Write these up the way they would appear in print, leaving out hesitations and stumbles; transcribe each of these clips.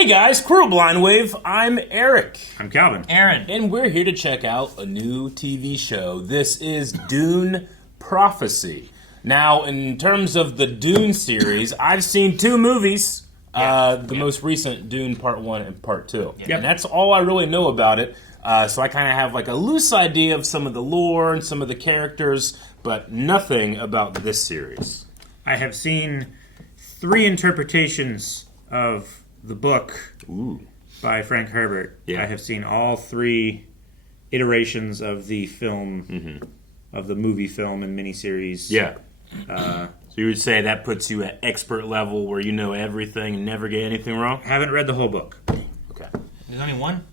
Hey guys, Crew Blind Wave, I'm Eric. I'm Calvin. Aaron. And we're here to check out a new TV show. This is Dune Prophecy. Now, in terms of the Dune series, I've seen two movies. The most recent, Dune Part 1 and Part 2. Yep. And that's all I really know about it. So I kind of have like a loose idea of some of the lore and some of the characters, but nothing about this series. I have seen 3 interpretations of the book by Frank Herbert. Yeah. I have seen all 3 iterations of the film, of the movie, film, and miniseries. Yeah. So you would say that puts you at expert level where you know everything and never get anything wrong? Haven't read the whole book. Okay. There's only one?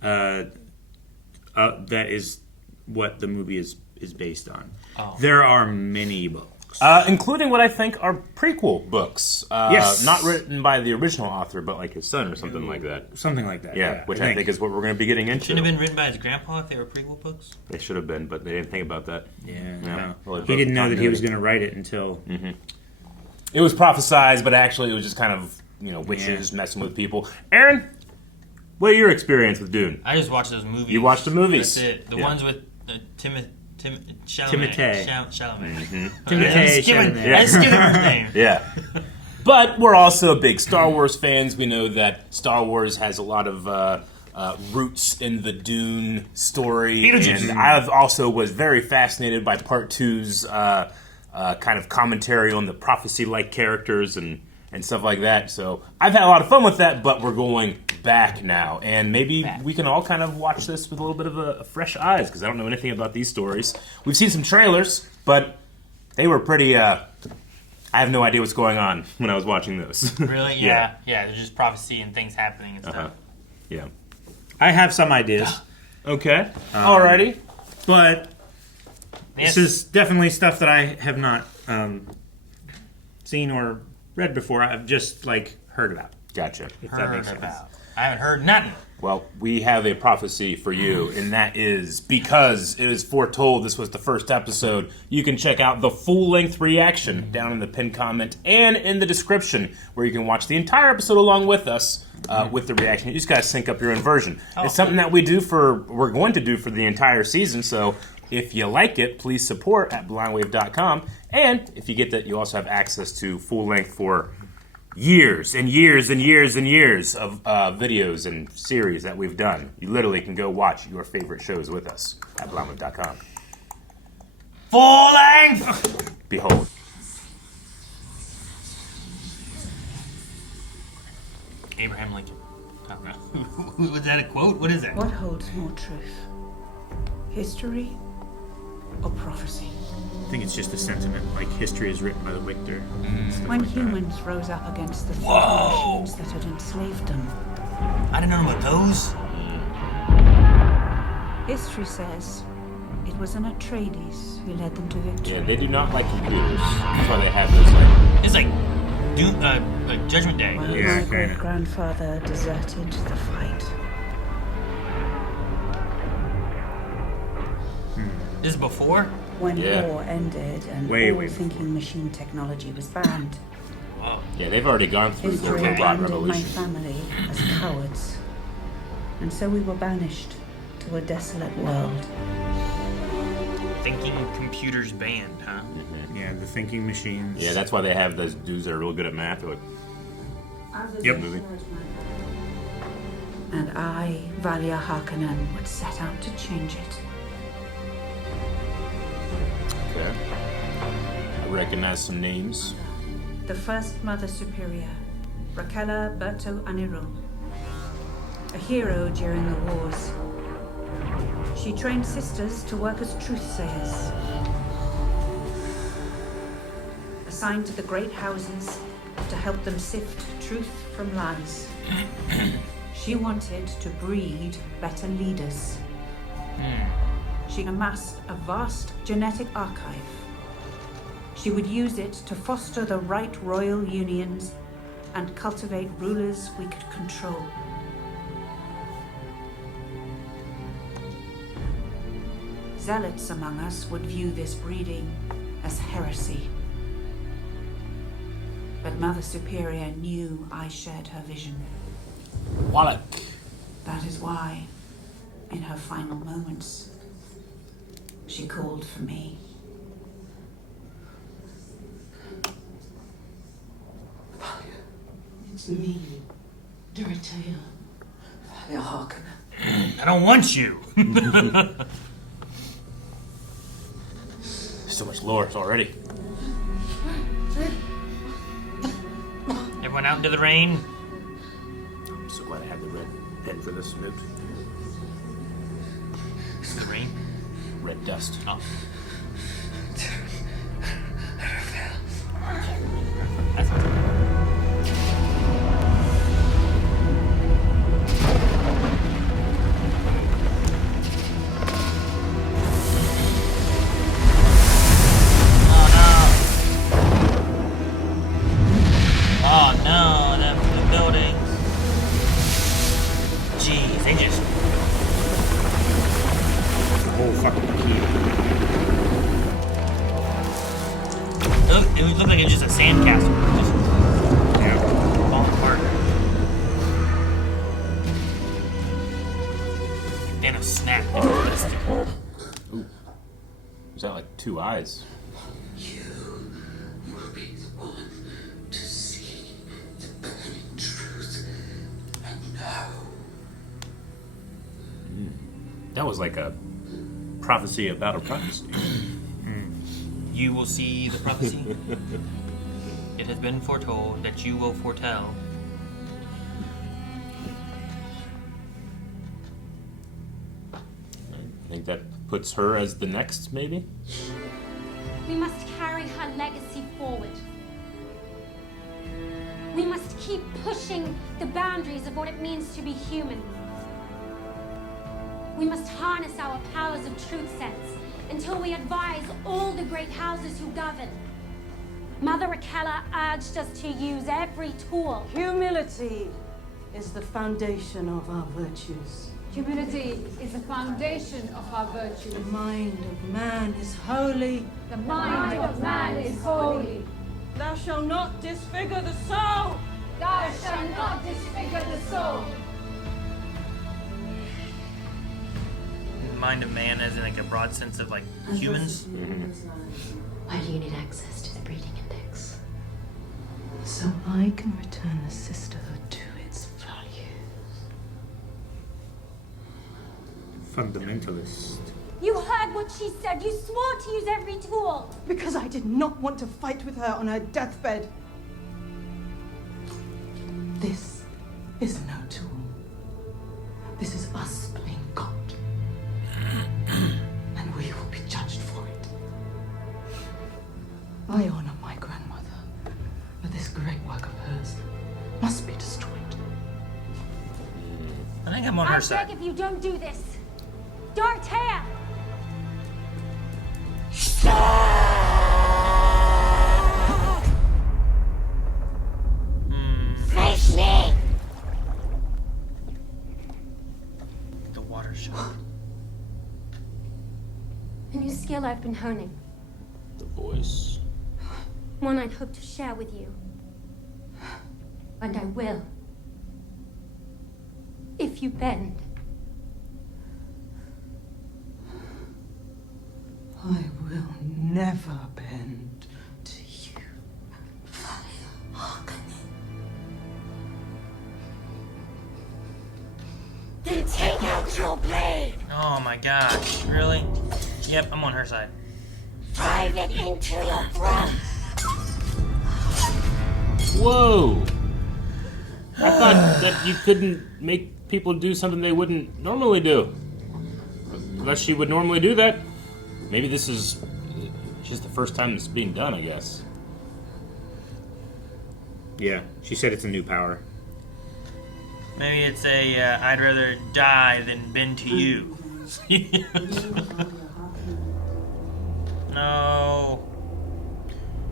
That is what the movie is based on. Oh. There are many books. Including what I think are prequel books. Yes. Not written by the original author, but like his son or something like that. Something like that. Yeah, which I think is what we're going to be getting into. Shouldn't have been written by his grandpa if they were prequel books? They should have been, but they didn't think about that. Yeah. No. Well, He didn't know that he was going to write it until... It was prophesized, but actually it was just kind of, witches messing with people. Aaron, what are your experience with Dune? I just watched those movies. You watched the movies? That's it. The ones with Chalamet. Timothée. Chalamet. Timothée Chalamet. I just skipped the first name. Yeah. But we're also big Star Wars fans. We know that Star Wars has a lot of roots in the Dune story. Beetlejuice. And I also was very fascinated by Part 2's kind of commentary on the prophecy-like characters and stuff like that. So I've had a lot of fun with that, but we're going back now. And maybe we can all kind of watch this with a little bit of a fresh eyes, because I don't know anything about these stories. We've seen some trailers, but they were pretty... I have no idea what's going on when I was watching those. Really? Yeah. Yeah, there's just prophecy and things happening and stuff. Yeah. I have some ideas, Okay. Alrighty. but Yes. this is definitely stuff that I have not seen or read before. I've just, heard about. Gotcha. If that makes Heard sense. about. I haven't heard nothing. Well, we have a prophecy for you, and that is because it is foretold this was the first episode. You can check out the full-length reaction down in the pinned comment and in the description, where you can watch the entire episode along with us with the reaction. You just got to sync up your own version. It's something that we're going to do for the entire season. So if you like it, please support at blindwave.com. And if you get that, you also have access to full-length for years and years and years and years of videos and series that we've done. You literally can go watch your favorite shows with us at blindwave.com. Full length! Behold. Abraham Lincoln. I don't know. Was that a quote? What is that? What holds more truth? History or prophecy? I think it's just a sentiment, like history is written by the victor. When humans rose up against the Whoa! machines that had enslaved them, I didn't know about those. history says it was an Atreides who led them to victory. Yeah, they do not like computers. That's why they have those, It's like Judgment Day. While Yeah, my kinda. great-grandfather deserted the fight. This is before? When Yeah. war ended and Way all before. thinking machine technology was banned, Wow. Yeah, they've already gone through the history robot abandoned my revolution. family as cowards. And so we were banished to a desolate world. Thinking computers banned, huh? Yeah, the thinking machines. Yeah, that's why they have those dudes that are real good at math. They're like, Yep. And I, Valia Harkonnen, would set out to change it. okay. I recognize some names. The first Mother Superior, Rakela Berto Anirul, a hero during the wars. She trained sisters to work as truthsayers. Assigned to the great houses to help them sift truth from lies. She wanted to breed better leaders. She amassed a vast genetic archive. She would use it to foster the right royal unions and cultivate rulers we could control. Zealots among us would view this breeding as heresy. But Mother Superior knew I shared her vision. Wallach. That is why, in her final moments, she called for me. It's me, Dorothea. Valia Harkonnen. I don't want you. So much lore already. Everyone out into the rain. I'm so glad I had the red pen for this note. The rain. Red dust. Oh. That's It would look like it's just a sandcastle. Just falling apart. Then a snap into the list. Ooh. Is that like two eyes? You will be the one to see the burning truth and know. That was like a prophecy about a prophecy. You will see the prophecy. It has been foretold that you will foretell. I think that puts her as the next, maybe? We must carry her legacy forward. We must keep pushing the boundaries of what it means to be human. We must harness our powers of truth sense until we advise all the great houses who govern. Mother Rakella urged us to use every tool. Humility is the foundation of our virtues. Humility is the foundation of our virtues. The mind of man is holy. The mind of man is holy. Thou shalt not disfigure the soul. Thou shalt not disfigure the soul. Mind of man as in like a broad sense of like humans. Why do you need access to the breeding index? So I can return the sisterhood to its values. Fundamentalist. You heard what she said. You swore to use every tool. Because I did not want to fight with her on her deathbed. This is no tool. This is us playing God. And we will be judged for it. I honor my grandmother, but this great work of hers must be destroyed. I think I'm on her I side. beg if you don't do this. Dorothea! Face me! The water shark. A new skill I've been honing. The voice. One I'd hoped to share with you. And I will. If you bend. I will never bend to you. Then take out your blade! Oh my gosh, really? Yep, I'm on her side. Drive it into your throat! Whoa! I thought that you couldn't make people do something they wouldn't normally do. Unless she would normally do that. Maybe this is just the first time it's being done, I guess. Yeah, she said it's a new power. Maybe it's a I'd rather die than bend to you. No.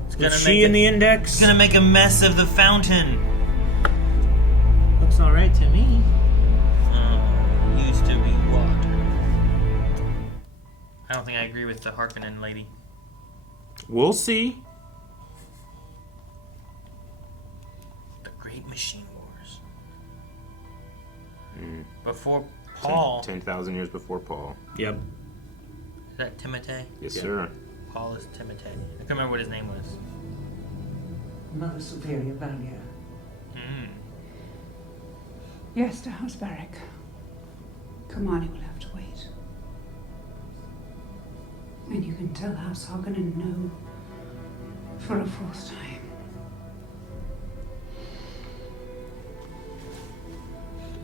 It's Was she in the It's index? gonna make a mess of the fountain. Looks alright to me. Used to be water. I don't think I agree with the Harkonnen lady. We'll see. Machine Wars. Before Paul. 10,000 years before Paul. Yep. Is that Timotei? Yes, Yeah. sir. Paul is Timotei. I can't remember what his name was. Mother Superior Valia. Mm. Yes, to House Barrack. Kamani will have to wait. And you can tell House Harkonnen no for a fourth time.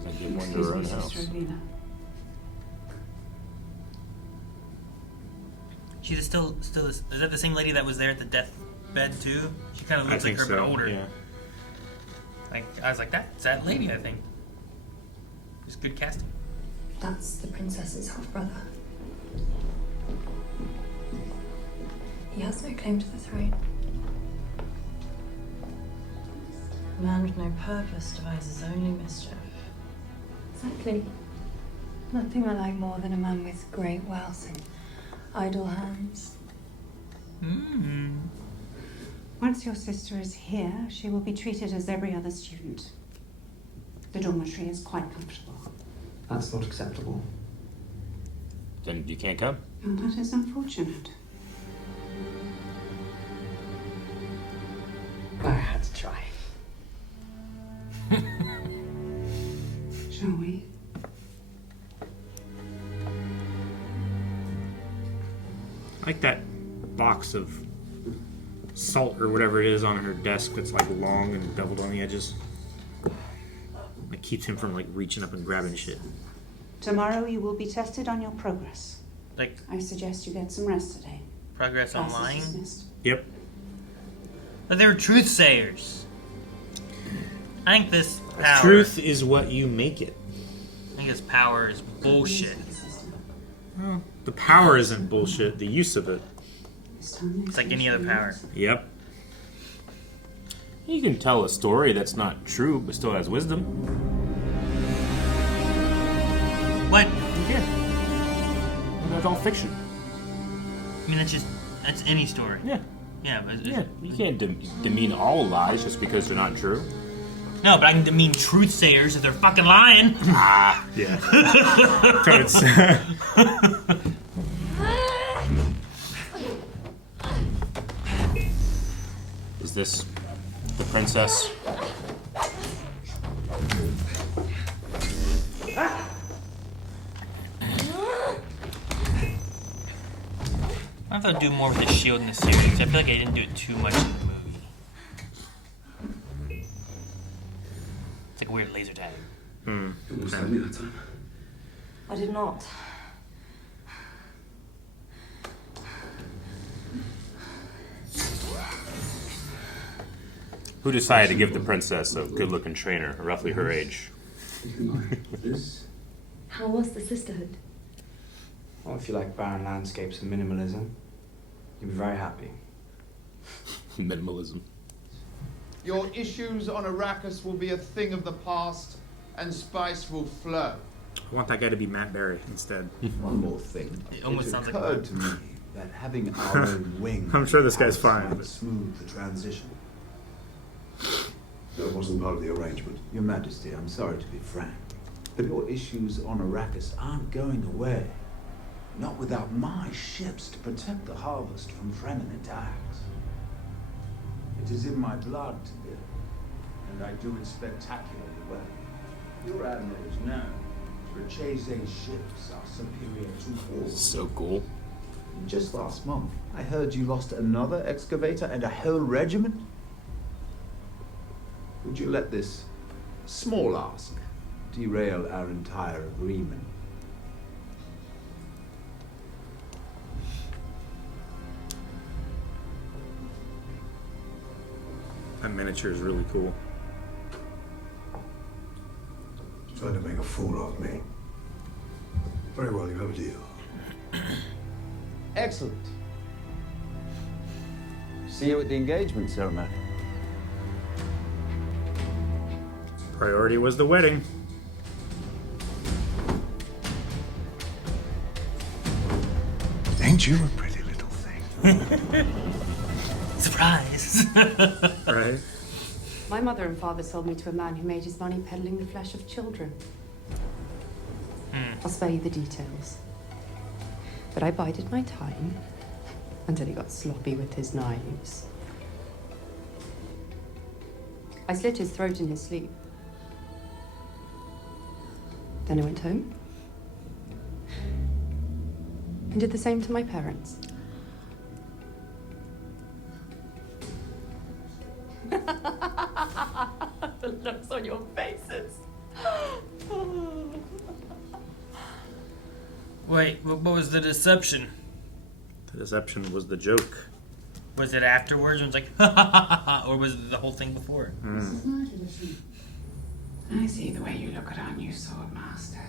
I give one to Excuse her me, own house. Sister Alina. She's still is that the same lady that was there at the deathbed too? She kind of I looks like think her so. but older. Yeah. Like I was like, that's that lady, I think. Just good casting. That's the princess's half-brother. He has no claim to the throne. A man with no purpose devises only mischief. Exactly. Nothing I like more than a man with great wealth and idle hands. Mm-hmm. Once your sister is here, she will be treated as every other student. The dormitory is quite comfortable. That's not acceptable. Then you can't come. Oh, that is unfortunate. I had to try. Shall we? I like that box of salt or whatever it is on her desk that's like long and beveled on the edges. It keeps him from like reaching up and grabbing shit. Tomorrow you will be tested on your progress. Like I suggest you get some rest today. progress Class is online. dismissed. Yep. But they were truth sayers. I think this power. Truth is what you make it. I think this power is bullshit. Well, the power isn't bullshit, the use of it. It's like any other power. Yep. You can tell a story that's not true but still has wisdom. What? Yeah. That's all fiction. I mean, that's any story. Yeah. Yeah, but Yeah. You can't demean all lies just because they're not true. no, but I can demean truth sayers if they're fucking lying. Ah. Yeah. Totes. Is this the princess? I thought I'd do more with the shield in the series. I feel like I didn't do it too much in the movie. It's like a weird laser tag. You almost had me that time. I did not. Who decided to give the princess a good-looking trainer, roughly her age? This? How was the sisterhood? Well, if you like barren landscapes and minimalism, you'll be very happy. Minimalism. Your issues on Arrakis will be a thing of the past, and spice will flow. I want that guy to be Matt Berry instead. One more thing. It almost sounds like occurred to me that having our own wing I'm sure this guy's fine, might but- smooth the transition. That wasn't part of the arrangement. Your Majesty, I'm sorry to be frank, but your issues on Arrakis aren't going away. Not without my ships to protect the harvest from Fremen attacks. It is in my blood to build, and I do it spectacularly well. Your admiral is known. Rechese's ships are superior to all. So cool. Just last month, I heard you lost another excavator and a whole regiment. Would you let this small ask derail our entire agreement? That miniature is really cool. Trying to make a fool of me. Very well, you have a deal. Excellent. See you at the engagement ceremony. Priority was the wedding. Ain't you a pretty little thing? Surprise! Right? My mother and father sold me to a man who made his money peddling the flesh of children. I'll spare you the details. But I bided my time until he got sloppy with his knives. I slit his throat in his sleep. Then I went home and did the same to my parents. The looks on your faces. Wait, what was the deception? The deception was the joke. Was it afterwards when it's like, ha ha ha ha, or was it the whole thing before? I see the way you look at our new sword master.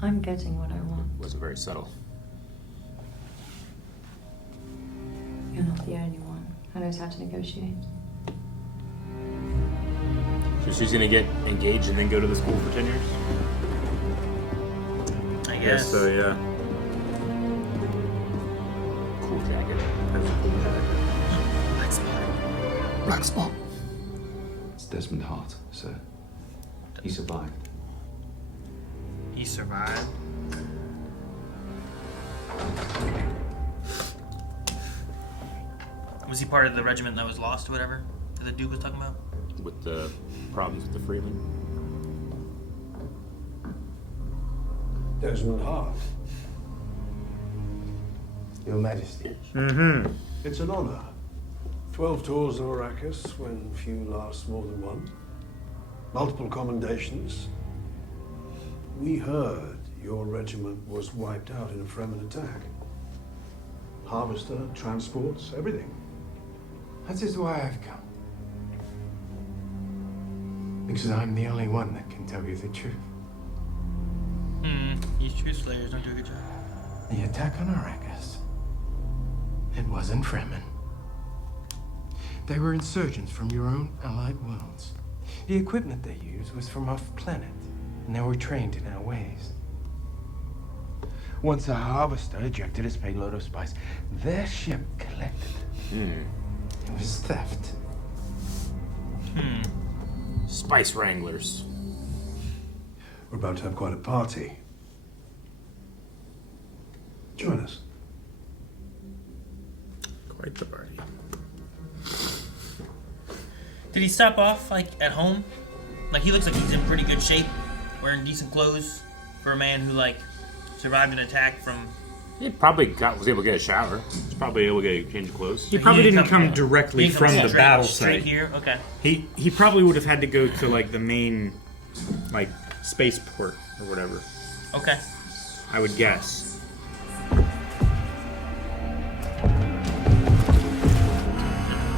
I'm getting what I want. Wasn't very subtle. You're not the only one who knows how to negotiate. So she's gonna get engaged and then go to the school for 10 years? I guess. So, yeah. Cool jacket. That's a cool jacket. Black spot. Black spot. It's Desmond Hart, sir. He survived. He survived. Was he part of the regiment that was lost or whatever that the Duke was talking about? With the problems with the Freeman. Desmond Hart. Your Majesty. Mm-hmm. It's an honor. 12 tours of Arrakis when few last more than one. Multiple commendations. We heard your regiment was wiped out in a Fremen attack. Harvester, transports, everything. That is why I've come. Because I'm the only one that can tell you the truth. These truth slayers don't do a good job. The attack on Arrakis. It wasn't Fremen. They were insurgents from your own allied worlds. The equipment they used was from off-planet, and they were trained in our ways. Once a harvester ejected his payload of spice, their ship collected. It was theft. Spice wranglers. We're about to have quite a party. Join us. Quite the party. Did he stop off, like, at home? Like, he looks like he's in pretty good shape, wearing decent clothes for a man who, like, survived an attack from... He probably was able to get a shower. He's probably able to get a change of clothes. He probably didn't come directly from the battle straight site. here? Okay. He probably would have had to go to, like, the main, like, spaceport or whatever. Okay. I would guess.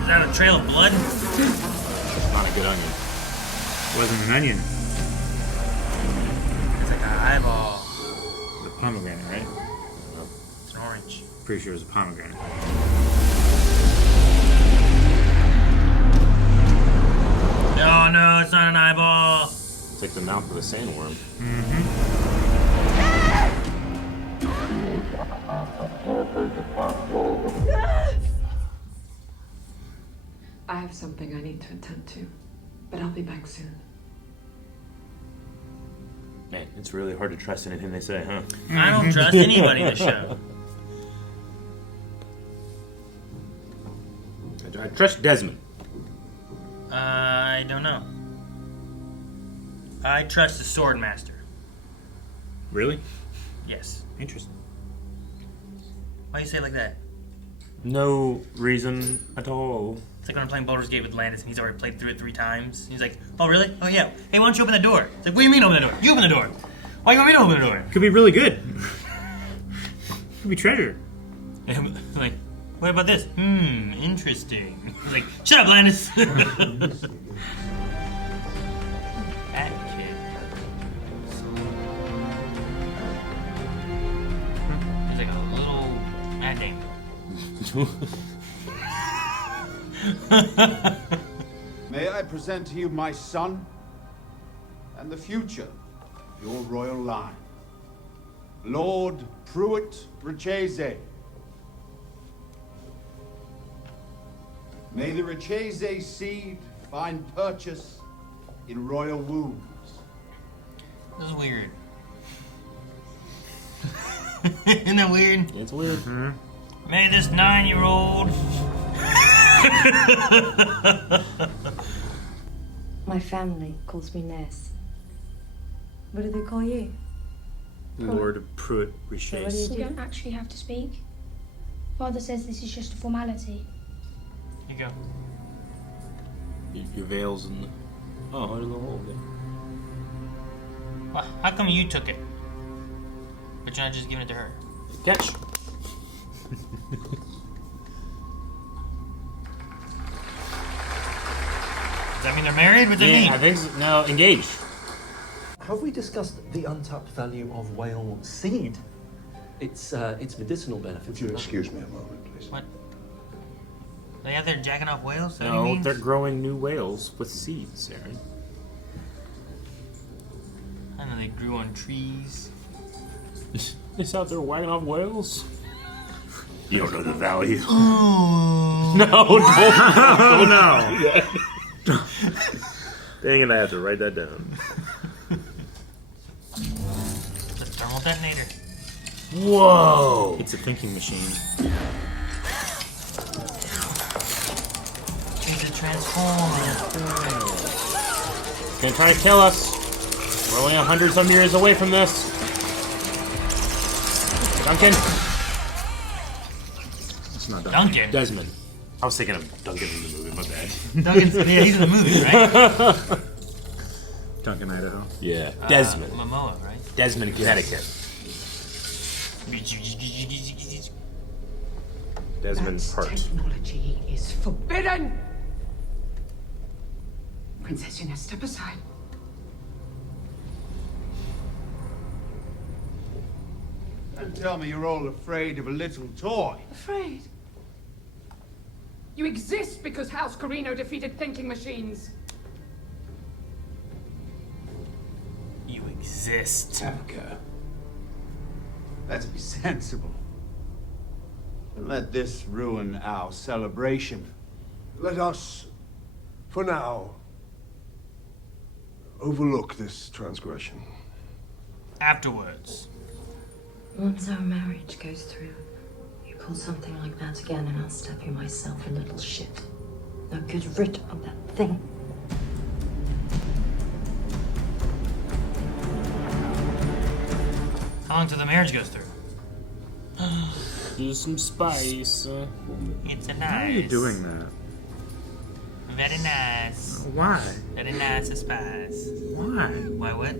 Is that a trail of blood? Not a good onion. Wasn't an onion. It's like an eyeball. The pomegranate, right? It's an orange. Pretty sure it was a pomegranate. No, no, it's not an eyeball. It's like the mouth of a sandworm. I have something I need to attend to, but I'll be back soon. Man, it's really hard to trust anything they say, huh? I don't trust anybody in the show. I trust Desmond. I don't know. I trust the sword master. Really? Yes. Interesting. Why do you say it like that? No reason at all. It's like when I'm playing Baldur's Gate with Landis and he's already played through it 3 times. He's like, oh, really? Oh, yeah. Hey, why don't you open the door? It's like, what do you mean open the door? You open the door. Why do you want me to open the door? Could be really good. Could be treasure. And I'm like, what about this? Interesting. He's like, shut up, Landis. That kid. He's like a little... Ah, damn. May I present to you my son and the future of your royal line, Lord Pruitt Richese. May the Richese seed find purchase in royal wombs. This is weird. Isn't that weird? It's weird. Mm-hmm. May this 9-year-old. My family calls me Ness. What do they call you? Lord Pruitt So what do Richese. you We do? don't actually have to speak. Father says this is just a formality. Here you go. Your veils in the... Oh, in the hole. Well, how come you took it? But you're not just giving it to her? Catch. Does that mean they're married? What does that mean? I think so. No, engaged. Have we discussed the untapped value of whale seed? Its medicinal benefits. Would you excuse me a moment, please? What? They out there jacking off whales? Is that what No, he means? they're growing new whales with seeds, Aaron. I know they grew on trees. It's out there wagging off whales. You don't know the value. Oh. No, don't. Oh, no. Dang it, I have to write that down. The thermal detonator. Whoa! It's a thinking machine. It's a transformer. It's gonna try to kill us. We're only hundreds of years away from this. Duncan. It's not Duncan. Desmond. I was thinking of Duncan in the movie, my bad. Duncan's, yeah, he's in the movie, right? Duncan, Idaho. Yeah. Desmond. Momoa, right? Desmond, Connecticut. Desmond Hart. Technology is forbidden! Princess Ines, step aside. Don't tell me you're all afraid of a little toy. Afraid? You exist because House Carino defeated thinking machines. You exist. Tabitha. Let's be sensible. Don't let this ruin our celebration. Let us, for now, overlook this transgression. Afterwards. Once our marriage goes through, you pull something like that again and I'll stab you myself, you little shit. Now get rid of that thing. How long till the marriage goes through? Do some spice. It's a nice. How are you doing that? Very nice. Why? Very nice spice. Why? Why what?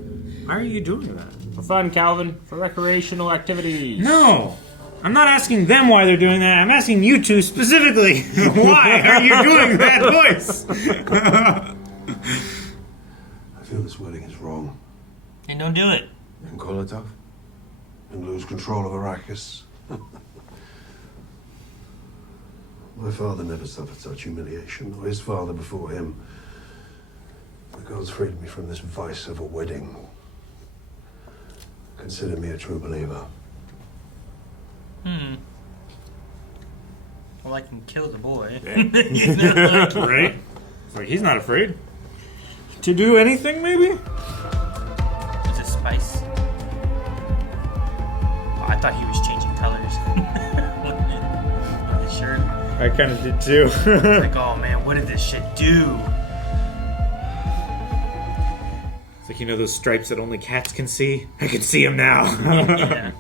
Why are you doing that? For fun, Calvin. For recreational activities. No! I'm not asking them why they're doing that. I'm asking you two specifically. Why are you doing that voice? I feel this wedding is wrong. Then don't do it. And Kolatov? And lose control of Arrakis? My father never suffered such humiliation, or his father before him. The gods freed me from this vice of a wedding. Consider me a true believer. Well, I can kill the boy. Right? It's like, he's not afraid. To do anything, maybe? Is it spice? Oh, I thought he was changing colors. On his shirt. I kind of did too. It's like, oh man, what did this shit do? It's like, you know those stripes that only cats can see? I can see them now. Yeah.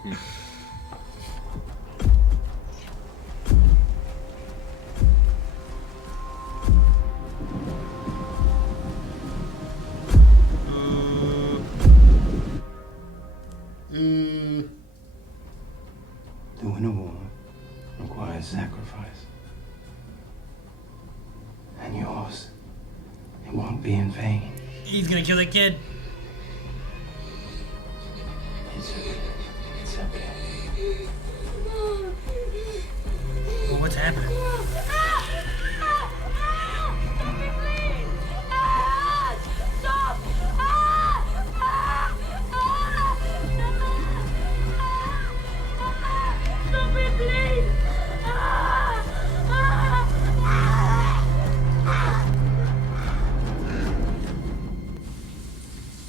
Doing a war requires sacrifice. And yours, it won't be in vain. He's gonna kill that kid. It's okay. It's okay. Well, what's happening?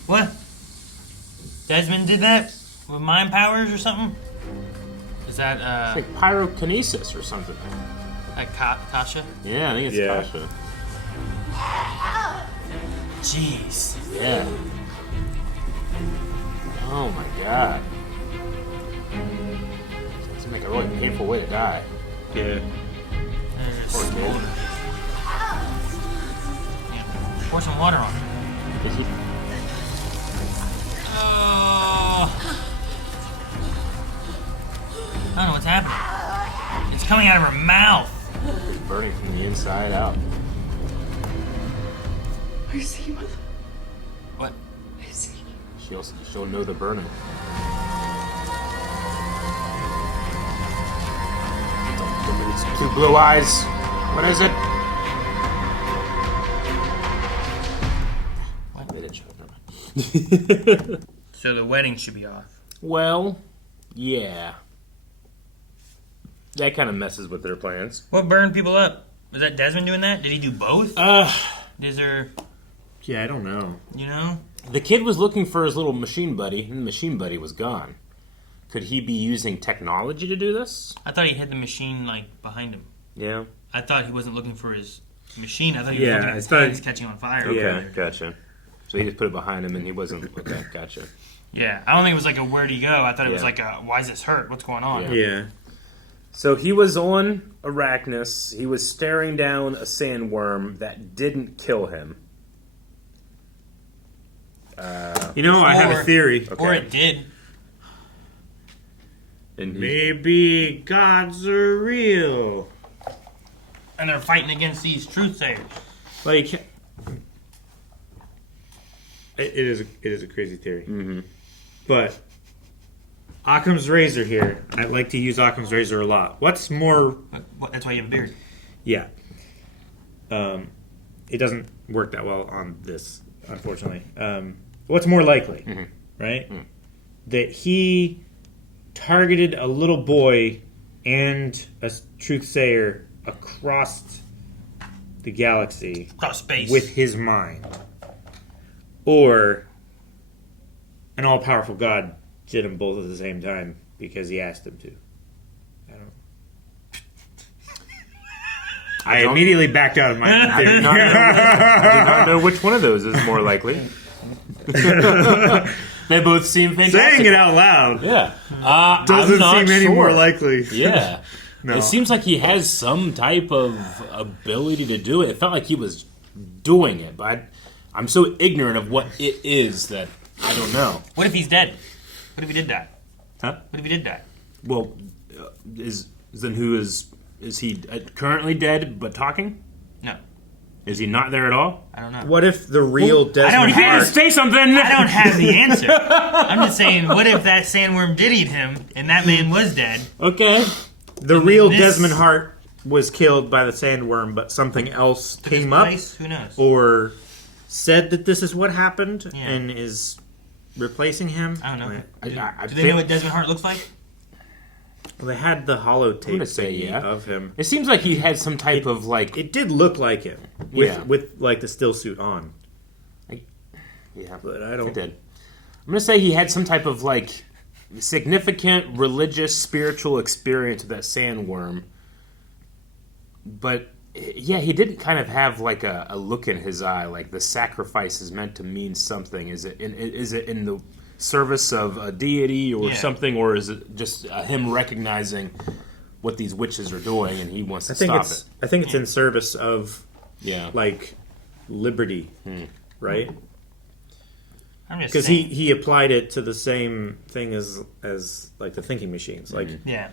What? Desmond did that with mind powers or something? Is that It's like pyrokinesis or something. like Kasha? Yeah, I think it's Kasha. Jeez. Yeah. Oh my god. It's like a really painful way to die. Yeah. Poor kid. Yeah. Pour some water on it. Oh. I don't know what's happening. It's coming out of her mouth. It's burning from the inside out. I see, Mother. What? I see. She'll know the burning. It's two blue eyes. What is it? What? They didn't show it. So the wedding should be off. Well, yeah. That kind of messes with their plans. What burned people up? Was that Desmond doing that? Did he do both? Is there... Yeah, I don't know. You know? The kid was looking for his little machine buddy, and the machine buddy was gone. Could he be using technology to do this? I thought he had the machine, like, behind him. Yeah. I thought he wasn't looking for his machine. I thought he was looking at his hands catching on fire. Okay, gotcha. So he just put it behind him, and he wasn't... Okay, gotcha. Yeah, I don't think it was like a where'd he go. I thought it was like a why is this hurt? What's going on? Yeah. So he was on Arrakis. He was staring down a sandworm that didn't kill him. I have a theory. Or it did. And maybe gods are real. And they're fighting against these truthsayers. Like, it is a crazy theory. Mm-hmm. But Occam's razor here. I like to use Occam's razor a lot. What's more? That's why you have a beard. Yeah. It doesn't work that well on this, unfortunately. What's more likely, right? Mm. That he targeted a little boy and a truthsayer across the galaxy, across space, with his mind, or an all-powerful God did them both at the same time because he asked him to. I don't know. I immediately backed out of my I theory. did not know which one of those is more likely. They both seem fantastic. Saying it out loud, yeah, doesn't I'm not seem any sure. more likely. Yeah, No. It seems like he has some type of ability to do it. It felt like he was doing it, but I'm so ignorant of what it is that I don't know. What if he's dead? What if he did die? Huh? What if he did die? Well, is he currently dead but talking? No. Is he not there at all? I don't know. What if the real Desmond You can't just say something! I don't have the answer. I'm just saying, what if that sandworm did eat him and that man was dead? Okay. The real Desmond Hart was killed by the sandworm, but something else came up, Who knows? or said that this is what happened Yeah. and is replacing him. I don't know. I Do they know what Desmond Hart looks like? Well, they had the hollow I'm tape gonna say thingy yeah. of him. It seems like he had some type of like. It did look like him with like the still suit on. Yeah, but I don't. It did. I'm gonna say he had some type of like significant religious, spiritual experience with that sandworm. But yeah, he didn't kind of have like a look in his eye, like the sacrifice is meant to mean something. Is it in the service of a deity or something, or is it just him recognizing what these witches are doing and he wants to stop it? I think it's in service of Yeah. like liberty, right? I'm just Because saying. he applied it to the same thing as like the thinking machines. Like Yeah.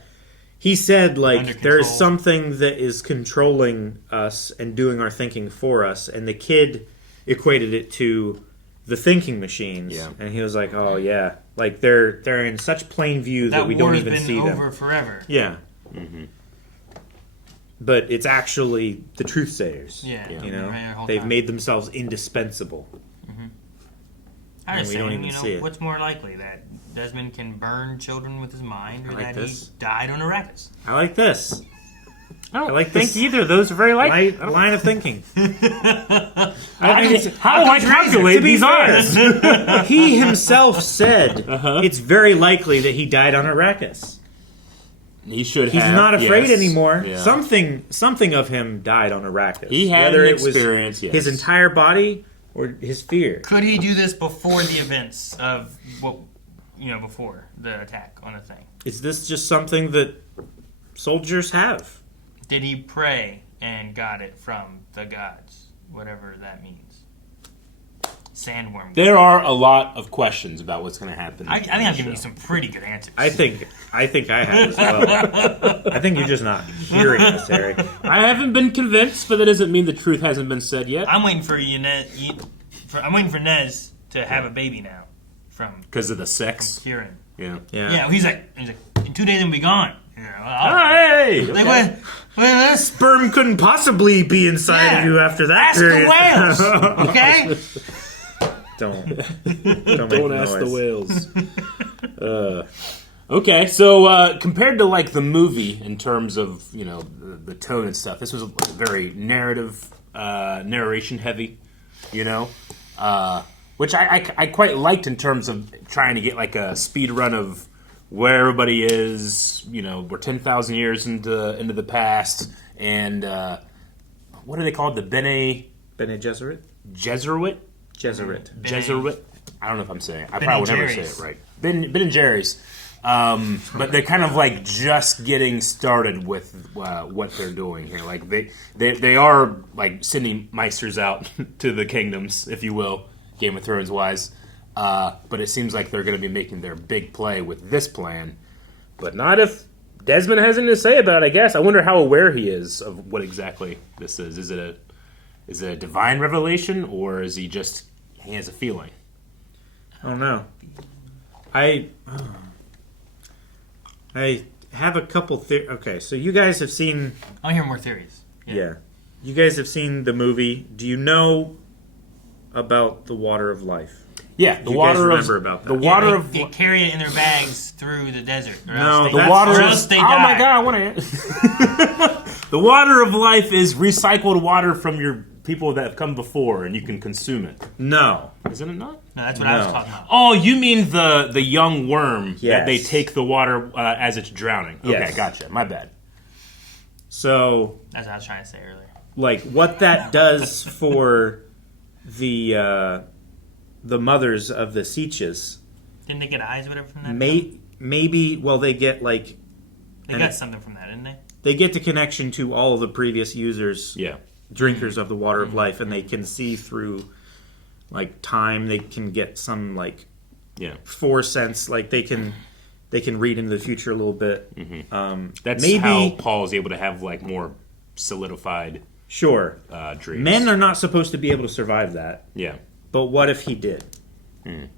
he said, Under like there is control. something that is controlling us and doing our thinking for us, and the kid equated it to the thinking machines. Yeah. And he was like, "Oh yeah, like they're in such plain view that we don't war's even been see them." over forever. Yeah. Mm-hmm. But it's actually the truthsayers. Yeah. You know, Right, the whole they've time. made themselves indispensable. I'm And just we don't saying, even you see know, it. what's more likely, that Desmond can burn children with his mind, or I like that this. he died on Arrakis? I like this. I think either of those are very likely. Line of thinking. How do I calculate these odds? He himself said it's very likely that he died on Arrakis. He should He's have. not afraid yes. anymore. Yeah. Something of him died on Arrakis. He had Whether an it was experience, yes. his entire body or his fear. Could he do this before the events of what, before the attack on the thing? Is this just something that soldiers have? Did he pray and got it from the gods, whatever that means? Sandworm. There are a lot of questions about what's going to happen. I think I've given you some pretty good answers. I think I have as well. I think you're just not hearing this, Eric. I haven't been convinced, but that doesn't mean the truth hasn't been said yet. I'm waiting for I'm waiting for Nez to have a baby now. Because of the sex? From Kieran. Yeah. Yeah, he's like, in 2 days I'm gonna be gone. Hey! Like, what? Sperm couldn't possibly be inside of you after that Ask period. the whales, okay? Don't ask the whales. Okay, so compared to like the movie in terms of the tone and stuff, this was a very narration heavy, which I quite liked in terms of trying to get like a speed run of where everybody is. We're 10,000 years into the past, and what are they called? The Bene Gesserit? Jesuit. I don't know if I'm saying it. I probably would never say it right. Ben and Jerry's. But they're kind of like just getting started with what they're doing here. Like they are like sending Meisters out to the kingdoms, if you will, Game of Thrones wise. But it seems like they're going to be making their big play with this plan. But not if Desmond has anything to say about it, I guess. I wonder how aware he is of what exactly this is. Is it a divine revelation, or is he has a feeling? I don't know. I have a couple theories. Okay, so you guys have seen... I want to hear more theories. Yeah. You guys have seen the movie. Do you know about the water of life? Yeah, the water of... about that? The water of... They carry it in their bags through the desert. No, the water of... Oh my god, I want to... The water of life is recycled water from your people that have come before, and you can consume it. No. Isn't it not? No, that's what I was talking about. Oh, you mean the young worm that they Yes. take the water as it's drowning. Okay, Yes. gotcha. My bad. So... That's what I was trying to say earlier. Like, what that does for the mothers of the Sieches... Didn't they get eyes or whatever from that? Maybe, well, they get, like... They got something from that, didn't they? They get the connection to all of the previous users, drinkers of the water of life, and they can see through, like, time. They can get some, like, foresense. Like, they can read into the future a little bit. Mm-hmm. That's maybe, how Paul is able to have, like, more solidified dreams. Men are not supposed to be able to survive that. Yeah. But what if he did? But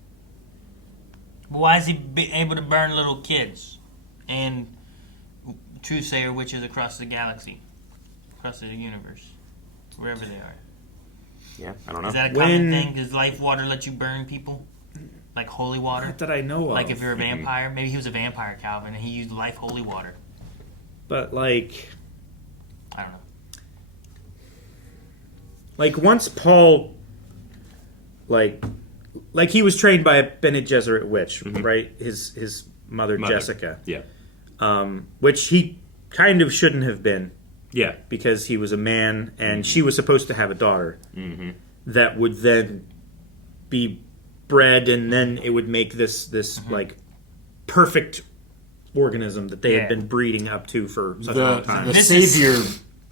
why is he able to burn little kids and truthsayer witches across the galaxy, across the universe, wherever they are? Yeah, I don't know. Is that a common thing? Does life water let you burn people? Like holy water? Not that I know of. Like if you're a vampire? Maybe he was a vampire, Calvin, and he used life holy water. But, like... I don't know. Like, once Paul... Like he was trained by a Bene Gesserit witch, right? His mother, Jessica. Yeah. Which he kind of shouldn't have been. Yeah. Because he was a man, and she was supposed to have a daughter that would then be bred, and then it would make this like, perfect organism that they had been breeding up to for such a long time. This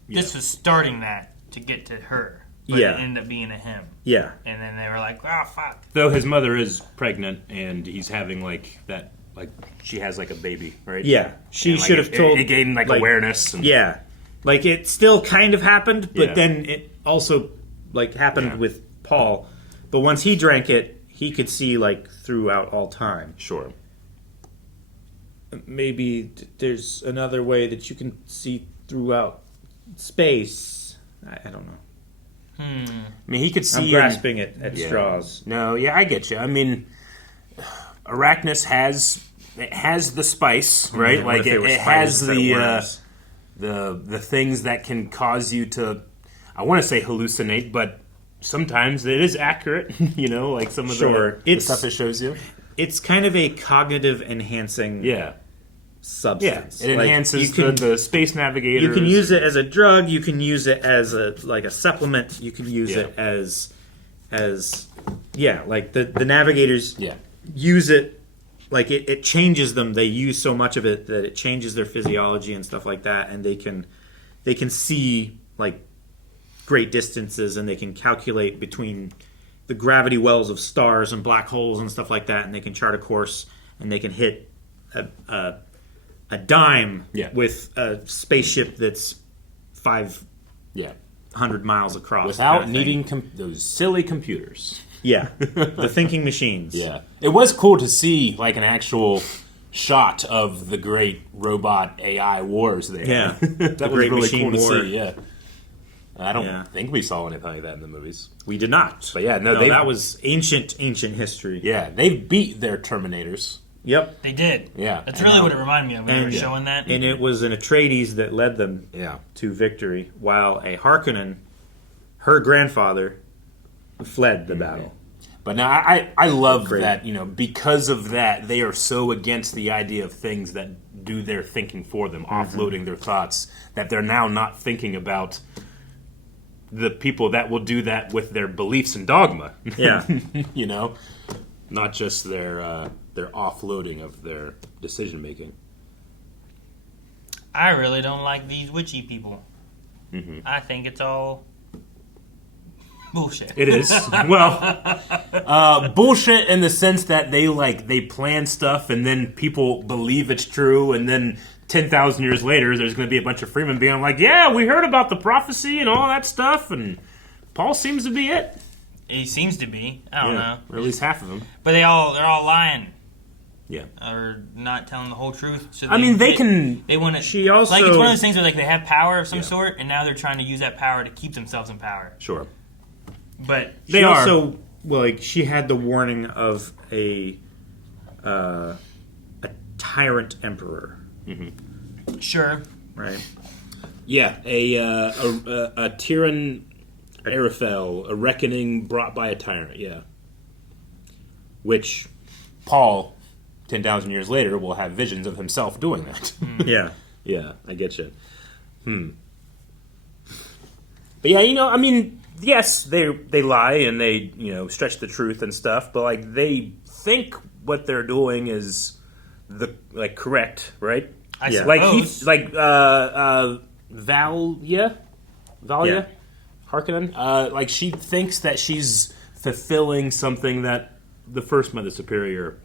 was starting that to get to her. But it ended up being a him. Yeah. And then they were like, oh, fuck. Though his mother is pregnant, and he's having, like, that... Like, she has, like, a baby, right? Yeah. She and, should have told... It gained, like awareness. And, yeah. Like, it still kind of happened, but then it also, like, happened with Paul. But once he drank it, he could see, like, throughout all time. Sure. Maybe there's another way that you can see throughout space. I don't know. I mean, he could see... I'm grasping at straws. No, yeah, I get you. I mean, Arrakis has the spice, right? Like, it has the the things that can cause you to, I want to say hallucinate, but sometimes it is accurate, you know, like some of the stuff it shows you. It's kind of a cognitive enhancing substance. Yeah, it enhances the space navigators. You can use it as a drug. You can use it as a supplement. You can use it as like the navigators use it. Like it changes them. They use so much of it that it changes their physiology and stuff like that, and they can see like great distances, and they can calculate between the gravity wells of stars and black holes and stuff like that, and they can chart a course, and they can hit a dime with a spaceship that's 500 miles across without needing those silly computers. Yeah, the thinking machines. Yeah, it was cool to see like an actual shot of the great robot AI wars there. Yeah, that was really cool to see. Yeah, I don't think we saw anything like that in the movies. We did not. But yeah, no, that was ancient history. Yeah, they beat their Terminators. Yep, they did. Yeah, that's really what it reminded me of when they were showing that. And it was an Atreides that led them to victory, while a Harkonnen, her grandfather, fled the battle. But now I love that, you know, because of that, they are so against the idea of things that do their thinking for them, offloading their thoughts, that they're now not thinking about the people that will do that with their beliefs and dogma. Yeah. You know, not just their offloading of their decision making. I really don't like these witchy people. I think it's all bullshit. It is. Well, bullshit in the sense that they plan stuff and then people believe it's true, and then 10,000 years later there's going to be a bunch of freemen being like, yeah, we heard about the prophecy and all that stuff, and Paul seems to be it. He seems to be. I don't know. Or at least half of them. But they're all lying. Yeah. Or not telling the whole truth. So they want to. She also, like, it's one of those things where like they have power of some sort, and now they're trying to use that power to keep themselves in power. Sure. But they also, like, she had the warning of a tyrant emperor. Sure. Right. Yeah, a Tyrann Arafel, a reckoning brought by a tyrant. Yeah. Which Paul, 10,000 years later, will have visions of himself doing that. Yeah. Yeah, I get you. But yeah, you know, I mean, yes, they lie and they, you know, stretch the truth and stuff, but like they think what they're doing is correct, right? I suppose. Valia, Harkonnen, like she thinks that she's fulfilling something that the First Mother Superior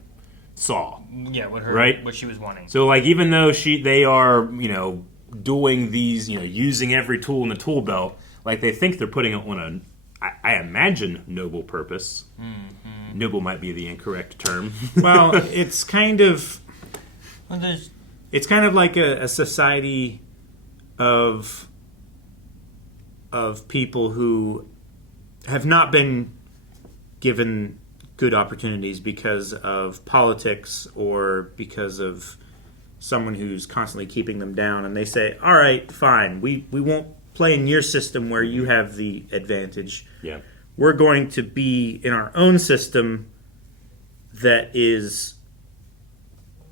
saw. Yeah, what she was wanting. So like even though they are, you know, doing these, you know, using every tool in the tool belt, like they think they're putting it on I imagine noble purpose. Noble might be the incorrect term. Well, it's kind of well, it's kind of like a society of people who have not been given good opportunities because of politics or because of someone who's constantly keeping them down, and they say, all right, fine, we won't play in your system where you have the advantage. Yeah. We're going to be in our own system that is,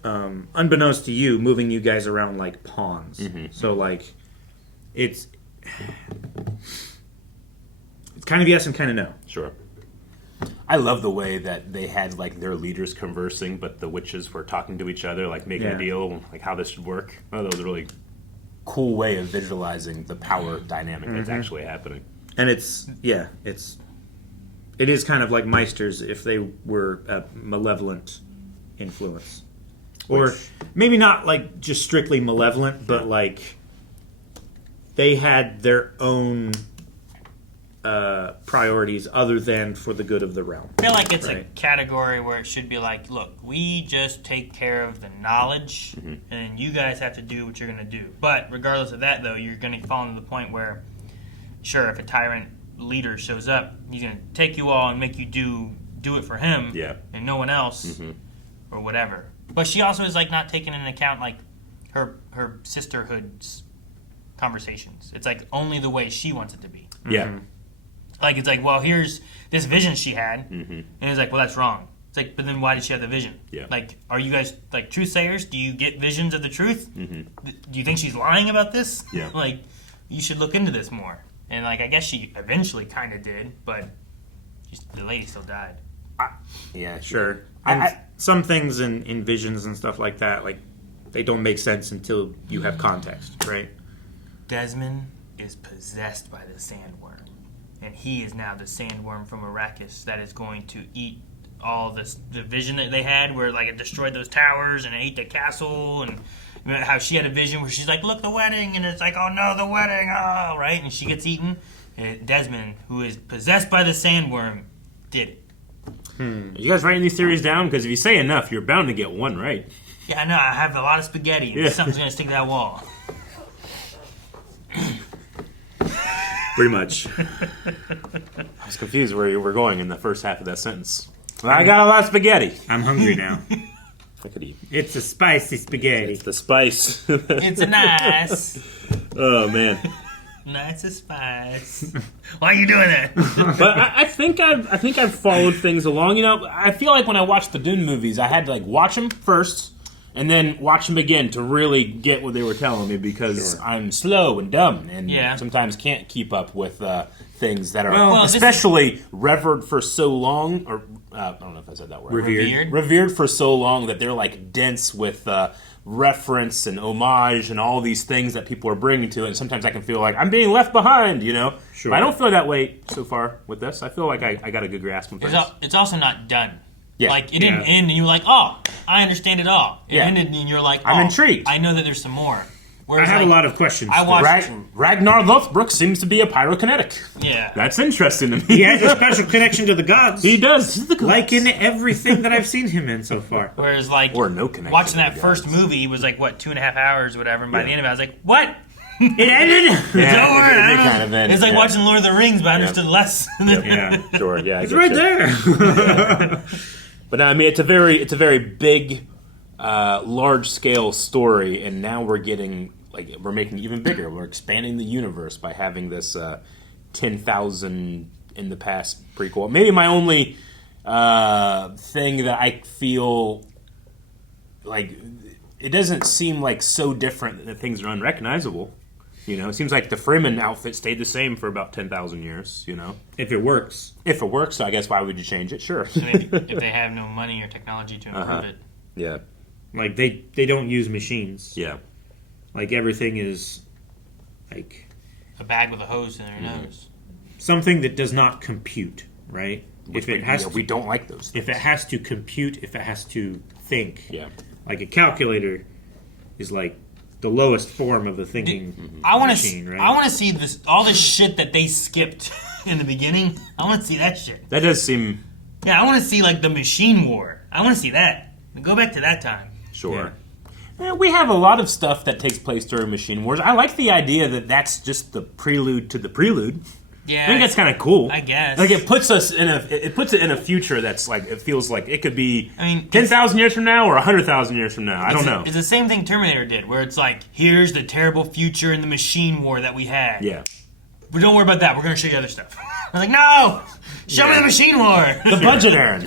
unbeknownst to you, moving you guys around like pawns. So, like, it's kind of yes and kind of no. Sure. I love the way that they had, like, their leaders conversing, but the witches were talking to each other, like, making a deal, like, how this should work. Oh, that was a really cool way of visualizing the power dynamic that's actually happening. And it is kind of like Meisters if they were a malevolent influence. Or maybe not, like, just strictly malevolent, but, like, they had their own priorities other than for the good of the realm. I feel like it's a category where it should be like, look, we just take care of the knowledge, and then you guys have to do what you're going to do. But regardless of that, though, you're going to fall into the point where, sure, if a tyrant leader shows up, he's going to take you all and make you do it for him and no one else or whatever. But she also is like not taking into account like her sisterhood's conversations. It's like only the way she wants it to be. Yeah. Like it's like, well, here's this vision she had, Mm-hmm. and it's like, well, that's wrong. It's like, but then why did she have the vision? Yeah. Like, are you guys like truth sayers? Do you get visions of the truth? Mm-hmm. Do you think she's lying about this? Yeah. Like, you should look into this more. And like, I guess she eventually kind of did, but the lady still died. Yeah, Sure. And some things in visions and stuff like that, like, they don't make sense until you have context, right? Desmond is possessed by the sandworm, and he is now the sandworm from Arrakis that is going to eat all this. The vision that they had, where like it destroyed those towers and it ate the castle, and how she had a vision where she's like, "Look, the wedding," and it's like, "Oh no, the wedding!" Oh, right, and she gets eaten. And Desmond, who is possessed by the sandworm, did it. Are you guys writing these theories down? Because if you say enough, you're bound to get one right. Yeah, I know. I have a lot of spaghetti, and something's gonna stick to that wall. Pretty much. I was confused where you were going in the first half of that sentence. Well, I got a lot of spaghetti. I'm hungry now. I could eat. It's a spicy spaghetti. It's the spice. It's a nice. Oh man. Nice as spice. Why are you doing that? But I think I've followed things along. You know, I feel like when I watched the Dune movies, I had to like watch them first and then watch them again to really get what they were telling me because I'm slow and dumb and sometimes can't keep up with things that are especially revered for so long, or I don't know if I said that word. Revered for so long that they're like dense with reference and homage and all these things that people are bringing to it. And sometimes I can feel like I'm being left behind, you know? Sure. But I don't feel that way so far with this. I feel like I got a good grasp on things. It's also not done. Yeah. Like, it didn't end and you were like, oh, I understand it all. It ended and you're like, I'm intrigued. I know that there's some more. Whereas, I had a lot of questions. I watched... Ragnar Lothbrok seems to be a pyrokinetic. Yeah. That's interesting to me. He has a special connection to the gods. He does. He's the gods. Like in everything that I've seen him in so far. Whereas, like, or no connection watching that first movie was like, what, 2.5 hours or whatever, and by the end of it, I was like, what? It ended? It's over. It kind of ended. It's like watching Lord of the Rings, but I understood less. Yeah. Sure, yeah. It's right there. But I mean, it's a very big, large-scale story, and now we're getting... Like, we're making it even bigger. We're expanding the universe by having this 10,000 in the past prequel. Maybe my only thing that I feel like it doesn't seem like so different that things are unrecognizable. You know, it seems like the Fremen outfit stayed the same for about 10,000 years. You know, if it works. If it works, I guess why would you change it? Sure. If they have no money or technology to improve it. Yeah. Like they don't use machines. Yeah. Like, everything is, like... a bag with a hose in their nose. Something that does not compute, right? Which we don't like those things. If it has to compute, if it has to think. Yeah. Like, a calculator is, like, the lowest form of the thinking machine, right? I want to see all this shit that they skipped in the beginning. I want to see that shit. That does seem... Yeah, I want to see, like, the machine war. I want to see that. Go back to that time. Sure. Yeah. We have a lot of stuff that takes place during Machine Wars. I like the idea that that's just the prelude to the prelude. Yeah, I think that's kind of cool. I guess. Like it puts it in a future that's like it feels like it could be 10,000 years from now or 100,000 years from now. I don't know. It's the same thing Terminator did, where it's like, here's the terrible future in the machine war that we had. Yeah. But don't worry about that. We're going to show you other stuff. I'm like, no! Show me the machine war! The budget, Aaron.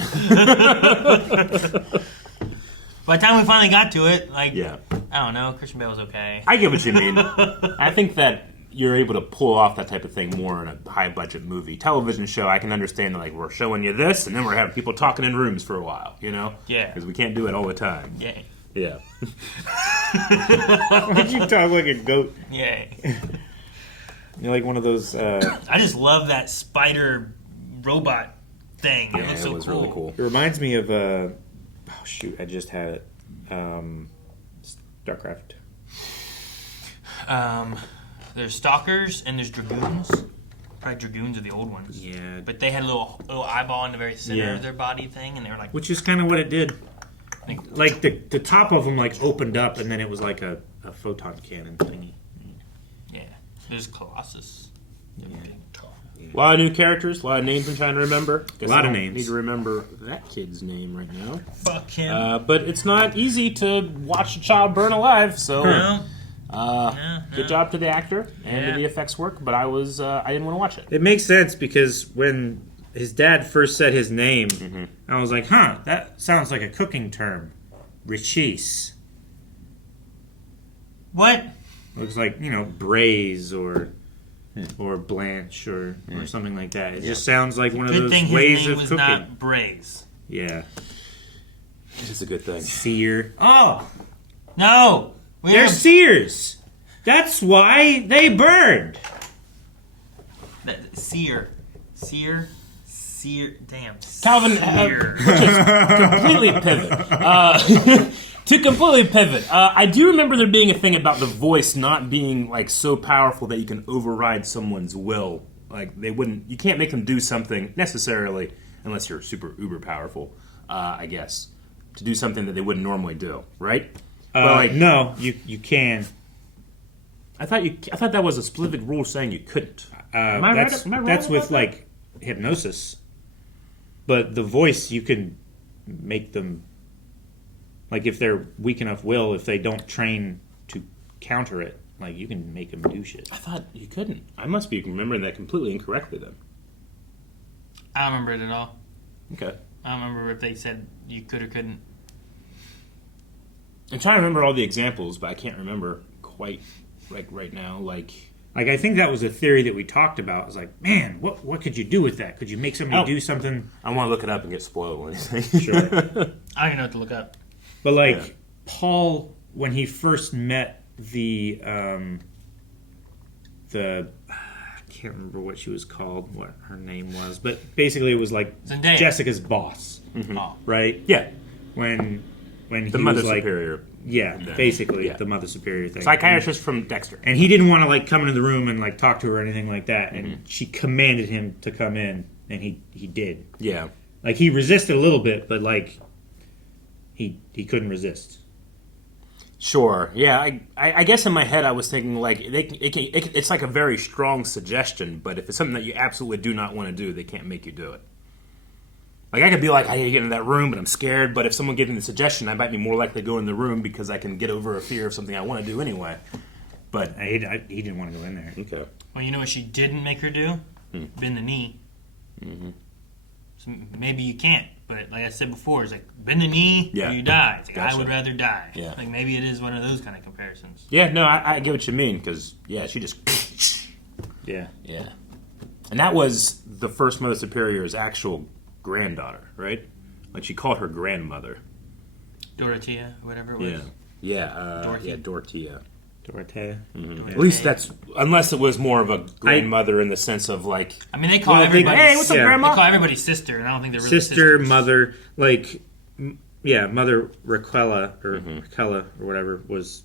By the time we finally got to it, like, yeah. I don't know, Christian Bale was okay. I get what you mean. I think that you're able to pull off that type of thing more in a high-budget movie. Television show, I can understand that, like, we're showing you this, and then we're having people talking in rooms for a while, you know? Yeah. Because we can't do it all the time. Yeah. Yeah. Why'd you talk like a goat? Yeah. You're like one of those... I just love that spider robot thing. Yeah, it looks so cool. Really cool. It reminds me of... oh, shoot, I just had it. StarCraft. There's Stalkers and there's Dragoons. Probably Dragoons are the old ones. Yeah. But they had a little eyeball in the very center of their body thing, and they were like... Which is kind of what it did. Like, the top of them, like, opened up, and then it was like a photon cannon thingy. Yeah. There's Colossus. Yeah. A lot of new characters, a lot of names I'm trying to remember. A lot of names. Need to remember that kid's name right now. Fuck him. But it's not easy to watch a child burn alive, so... Well, Good job to the actor and to the effects work, but I didn't want to watch it. It makes sense because when his dad first said his name, I was like, that sounds like a cooking term. Richisse. What? Looks like, braise or blanch or something like that. It just sounds like one of those ways of cooking. Not braise. Yeah. It's a good thing. Sear. Oh! No! They're sears! That's why they burned! Sear. Damn. Calvin, completely pivot. To completely pivot, I do remember there being a thing about the voice not being like so powerful that you can override someone's will. Like you can't make them do something necessarily unless you're super uber powerful. I guess to do something that they wouldn't normally do, right? No, you can. I thought that was a specific rule saying you couldn't. Am I right? Am I wrong that's with about like hypnosis, but the voice you can make them. Like, if they're weak enough will, if they don't train to counter it, like, you can make them do shit. I thought you couldn't. I must be remembering that completely incorrectly, then. I don't remember it at all. Okay. I don't remember if they said you could or couldn't. I'm trying to remember all the examples, but I can't remember quite right now. Like, I think that was a theory that we talked about. I was like, man, what could you do with that? Could you make somebody do something? I want to look it up and get spoiled or anything. Sure. I don't even know what to look up. But Paul, when he first met the I can't remember what she was called, what her name was, but basically it was like Zendaya. Jessica's boss, right? Yeah. When he the mother was like, superior. Yeah, basically the mother superior thing. Psychiatrist from Dexter. And he didn't want to come into the room and talk to her or anything like that. And she commanded him to come in, and he did. Yeah. He resisted a little bit, but he couldn't resist. Sure. Yeah. I guess in my head I was thinking it's like a very strong suggestion, but if it's something that you absolutely do not want to do, they can't make you do it. Like, I could be like, I need to get in that room, but I'm scared. But if someone gave me the suggestion, I might be more likely to go in the room because I can get over a fear of something I want to do anyway. But he didn't want to go in there. Okay. Well, you know what she didn't make her do? Bend the knee. Mm-hmm. So maybe you can't, but like I said before, it's like, bend the knee or you die. It's like, Gotcha. I would rather die. Yeah. Like, maybe it is one of those kind of comparisons. Yeah, no, I get what you mean, because, she just... Yeah. Yeah. And that was the first Mother Superior's actual granddaughter, right? Like, she called her grandmother. Dorothea, whatever it was. Yeah. Dorothy. Yeah, Dorothea. Dorothea. Mm-hmm. At least that's... Unless it was more of a grandmother in the sense of, like... I mean, they call everybody... Hey, what's up, Grandma? They call everybody sister, and I don't think they're really sister, sisters. mother, Mother Raquella, or Raquella, or whatever, was...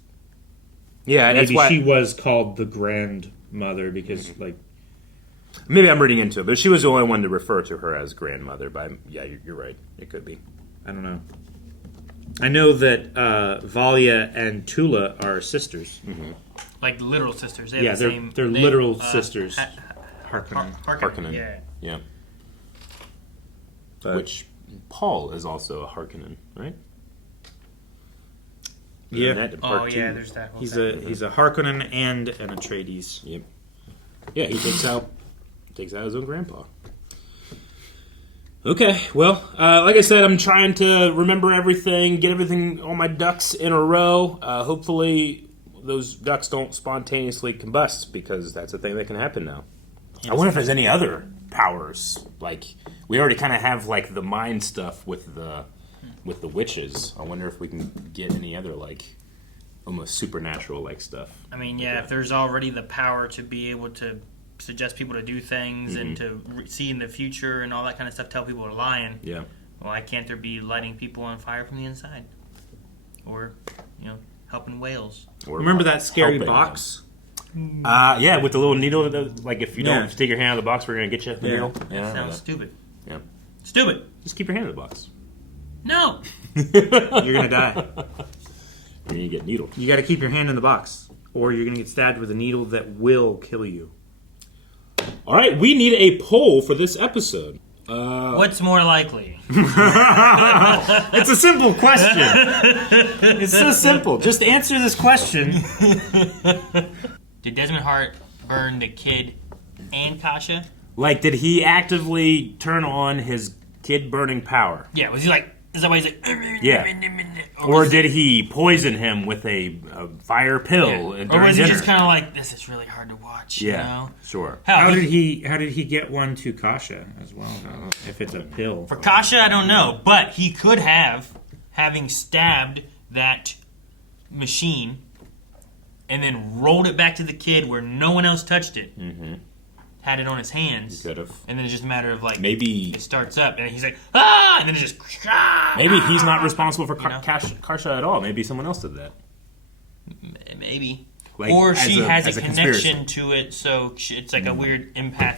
Yeah, and maybe that's why... she was called the grandmother, because, Maybe I'm reading into it, but she was the only one to refer to her as grandmother. But yeah, you're right. It could be. I don't know. I know that Valia and Tula are sisters. Mm-hmm. Like literal sisters. They have the same they're name, literal sisters. Harkonnen. Harkonnen. Yeah. Which Paul is also a Harkonnen, right? Yeah. There's that whole he's thing. a Harkonnen and an Atreides. Yep. Yeah, he takes out his own grandpa. Okay, well, like I said, I'm trying to remember everything, get all my ducks in a row. Hopefully, those ducks don't spontaneously combust, because that's a thing that can happen now. I wonder if there's any other powers. Like, we already kind of have the mind stuff with the witches. I wonder if we can get any other almost supernatural stuff. I mean, if there's already the power to be able to suggest people to do things and to see in the future and all that kind of stuff, tell people are lying. Yeah. Why can't there be lighting people on fire from the inside? Or, helping whales. Or remember that scary box? Yeah, with the little needle. If you don't take your hand out of the box, we're going to get you the needle. That Yeah, sounds stupid. Yeah. Stupid. Just keep your hand in the box. No. You're going to die. You're going to get needled. You got to keep your hand in the box, or you're going to get stabbed with a needle that will kill you. All right, we need a poll for this episode. What's more likely? It's a simple question. It's so simple. Just answer this question. Did Desmond Hart burn the kid and Kasha? Like, did he actively turn on his kid burning power? Yeah, was he like, is that why he's like... Yeah. Or did he poison him with a fire pill during Or was he dinner? just kind of like, this is really hard to watch, you know? Sure. How did he get one to Kasha as well? If it's a pill. For Kasha, I don't know, but he could have, having stabbed that machine and then rolled it back to the kid where no one else touched it. Mm-hmm. Had it on his hands. He could have. And then it's just a matter of like, maybe it starts up and he's like, ah! And then it just, ah! Maybe he's not responsible for Kasha at all. Maybe someone else did that. Maybe. Like, or she has a conspiracy. connection to it, so it's like a weird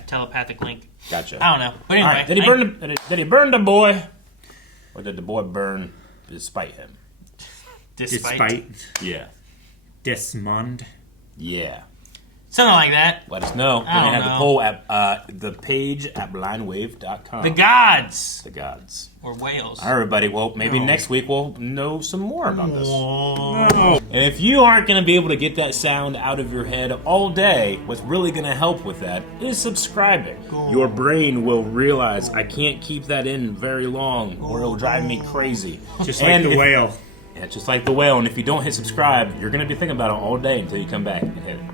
telepathic link. Gotcha. I don't know. But anyway. Right. Did he burn the boy? Or did the boy burn despite him? Despite? Yeah. Desmond? Yeah. Something like that. Let us know. We're going to have the poll at the page at blindwave.com. The gods. The gods. Or whales. All right, everybody. Well, maybe next week we'll know some more about this. No. And if you aren't going to be able to get that sound out of your head all day, what's really going to help with that is subscribing. Your brain will realize, I can't keep that in very long or it'll drive me crazy. Just like the whale. Yeah, just like the whale. And if you don't hit subscribe, you're going to be thinking about it all day until you come back and hit it.